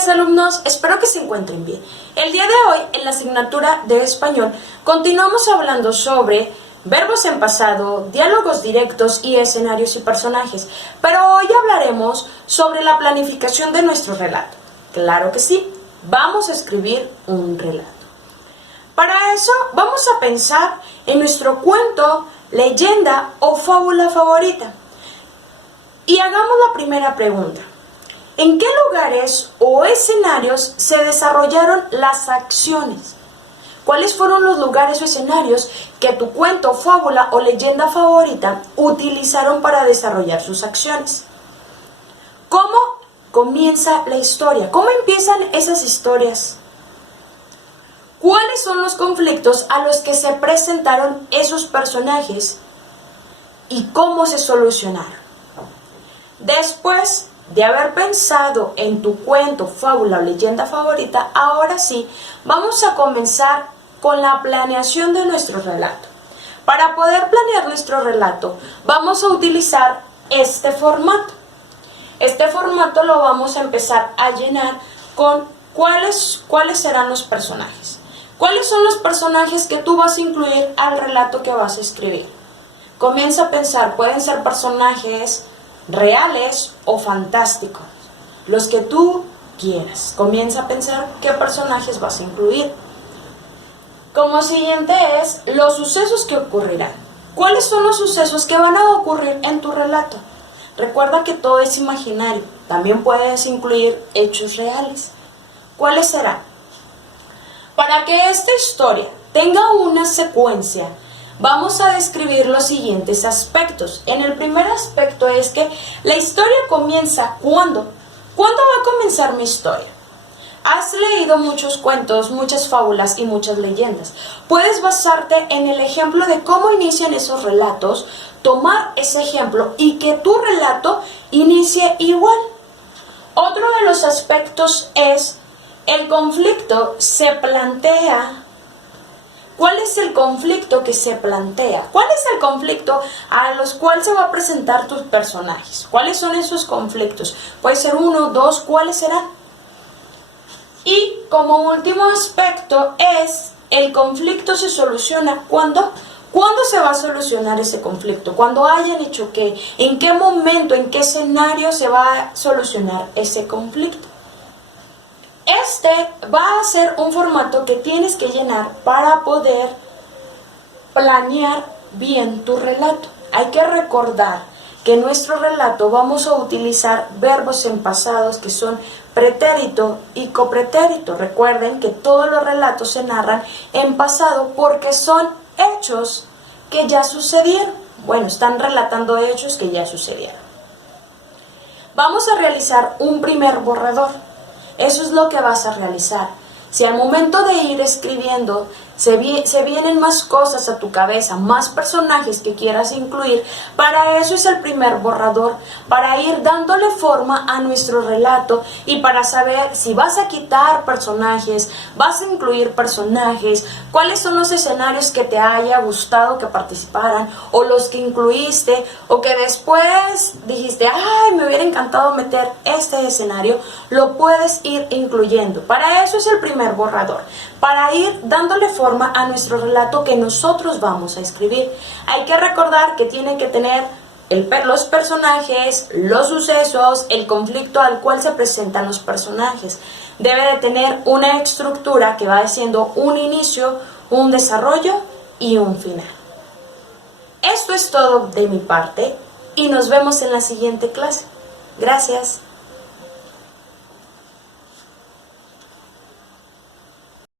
días, alumnos, espero que se encuentren bien. El día de hoy, en la asignatura de español, continuamos hablando sobre verbos en pasado, diálogos directos y escenarios y personajes. Pero hoy hablaremos sobre la planificación de nuestro relato. Claro que sí, vamos a escribir un relato. Para eso, vamos a pensar en nuestro cuento, leyenda o fábula favorita. Y hagamos la primera pregunta. ¿En qué lugares o escenarios se desarrollaron las acciones? ¿Cuáles fueron los lugares o escenarios que tu cuento, fábula o leyenda favorita utilizaron para desarrollar sus acciones? ¿Cómo comienza la historia? ¿Cómo empiezan esas historias? ¿Cuáles son los conflictos a los que se presentaron esos personajes y cómo se solucionaron? Después de haber pensado en tu cuento, fábula o leyenda favorita, ahora sí, vamos a comenzar con la planeación de nuestro relato. Para poder planear nuestro relato, vamos a utilizar este formato. Este formato lo vamos a empezar a llenar con cuáles serán los personajes. ¿Cuáles son los personajes que tú vas a incluir al relato que vas a escribir? Comienza a pensar, pueden ser personajes reales o fantásticos, los que tú quieras. Comienza a pensar qué personajes vas a incluir. Como siguiente es los sucesos que ocurrirán. ¿Cuáles son los sucesos que van a ocurrir en tu relato? Recuerda que todo es imaginario, también puedes incluir hechos reales. ¿Cuáles serán? Para que esta historia tenga una secuencia, vamos a describir los siguientes aspectos. En el primer aspecto es que la historia comienza ¿cuándo? ¿Cuándo va a comenzar mi historia? Has leído muchos cuentos, muchas fábulas y muchas leyendas. Puedes basarte en el ejemplo de cómo inician esos relatos, tomar ese ejemplo y que tu relato inicie igual. Otro de los aspectos es el conflicto se plantea. ¿Cuál es el conflicto que se plantea? ¿Cuál es el conflicto a los cuales se va a presentar tus personajes? ¿Cuáles son esos conflictos? Puede ser 1, 2, ¿cuáles serán? Y como último aspecto es el conflicto se soluciona ¿cuándo? ¿Cuándo se va a solucionar ese conflicto? ¿Cuándo hayan hecho qué? ¿En qué momento, en qué escenario se va a solucionar ese conflicto? Este va a ser un formato que tienes que llenar para poder planear bien tu relato. Hay que recordar que en nuestro relato vamos a utilizar verbos en pasados que son pretérito y copretérito. Recuerden que todos los relatos se narran en pasado porque son hechos que ya sucedieron. Bueno, están relatando hechos que ya sucedieron. Vamos a realizar un primer borrador. Eso es lo que vas a realizar. Si al momento de ir escribiendo se vienen más cosas a tu cabeza, más personajes que quieras incluir, para eso es el primer borrador, para ir dándole forma a nuestro relato y para saber si vas a quitar personajes, vas a incluir personajes, cuáles son los escenarios que te haya gustado que participaran o los que incluiste o que después dijiste, ay, me hubiera encantado meter este escenario, lo puedes ir incluyendo. Para eso es el primer borrador, para ir dándole forma a nuestro relato que nosotros vamos a escribir. Hay que recordar que tienen que tener los personajes, los sucesos, el conflicto al cual se presentan los personajes. Debe de tener una estructura que va siendo un inicio, un desarrollo y un final. Esto es todo de mi parte y nos vemos en la siguiente clase. Gracias.